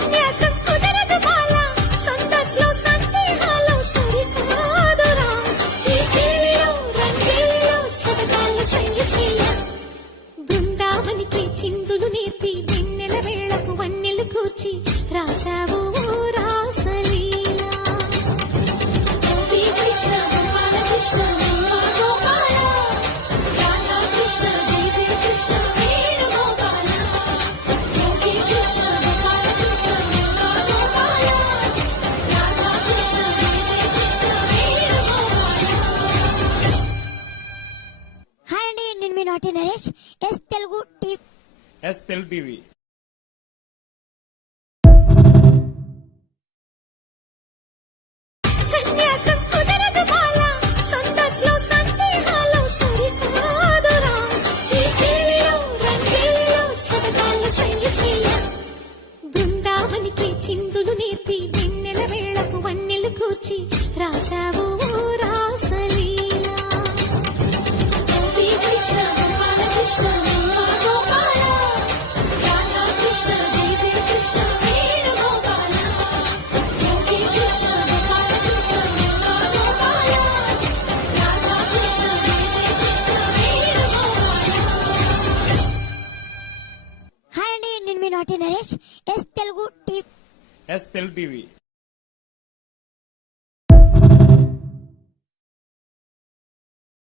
సన్యాసం కుదరదు బాలా సందట్లో సందేహాలు సరికాదురా ఈ కేళిలో రంగేలిలో సదకాల సంగీశీల బృందావనికి చిందులు నేర్పి వెన్నెల వేళకు వన్నెలు కూర్చి రాసావు రాసలీలా గోపీ కృష్ణ బాలకృష్ణ గోపాల రాధా కృష్ణ జయ జయ కృష్ణ వేణుగోపాల గోపీ కృష్ణ బాలకృష్ణ గోపాల రాధా కృష్ణ జయ జయ కృష్ణ వేణుగోపాల. హాయ్ అండి, నేను మీ నాటి నరేష్, ఎస్ తెలుగు టీవీ. సన్యాసం కుదరదు బాలా సందట్లో సందేహాలు సరికాదురా ఈ కేళిలో రంగేలిలో సదకాల సంగీశీల బృందావనికి చిందులు నేర్పి వెన్నెల వేళకు వన్నెలు కూర్చి రాసావు రాసలీలా గోపీ కృష్ణ బాలకృష్ణ గోపాల రాధా కృష్ణ జయ జయ కృష్ణ వేణుగోపాల గోపీ కృష్ణ బాలకృష్ణ గోపాల రాధా కృష్ణ జయ జయ కృష్ణ వేణుగోపాల. హాయ్ అండి, నేను మీ నాటి నరేష్, ఎస్ తెలుగు టీవీ.